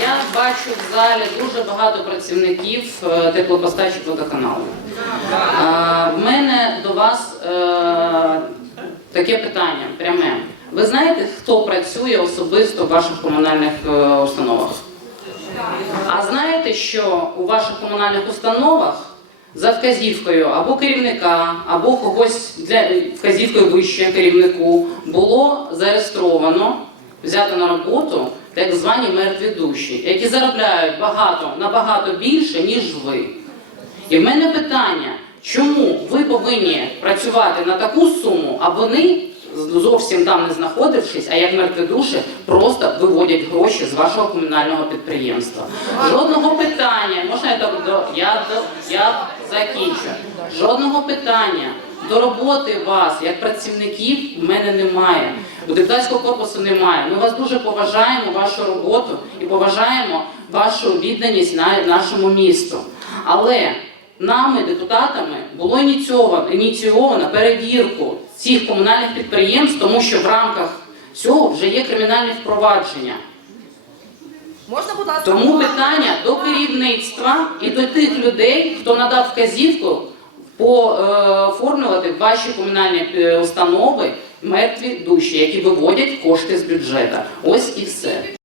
Я бачу в залі дуже багато працівників е, теплопостачі водоканалу. Е, В мене до вас е, таке питання пряме. Ви знаєте, хто працює особисто в ваших комунальних установах? А знаєте, що у ваших комунальних установах за вказівкою або керівника, або когось для вказівкою вище керівнику було зареєстровано, взято на роботу так звані мертві душі, які заробляють багато набагато більше, ніж ви. І в мене питання, чому ви повинні працювати на таку суму, а вони, зовсім там не знаходившись, а як мертві душі, просто виводять гроші з вашого комунального підприємства. Жодного питання, можна я до я я закінчу. Жодного питання до роботи вас як працівників в мене немає. У депутатського корпусу немає. Ми вас дуже поважаємо, вашу роботу і поважаємо вашу відданість на нашому місту. Але нами, депутатами, було ініційовано, ініційовано перевірку цих комунальних підприємств, тому що в рамках цього вже є кримінальні впровадження. Можна, будь ласка, Тому питання до керівництва і до тих людей, хто надав вказівку пооформлювати ваші комунальні е, установи мертві душі, які виводять кошти з бюджету. Ось і все.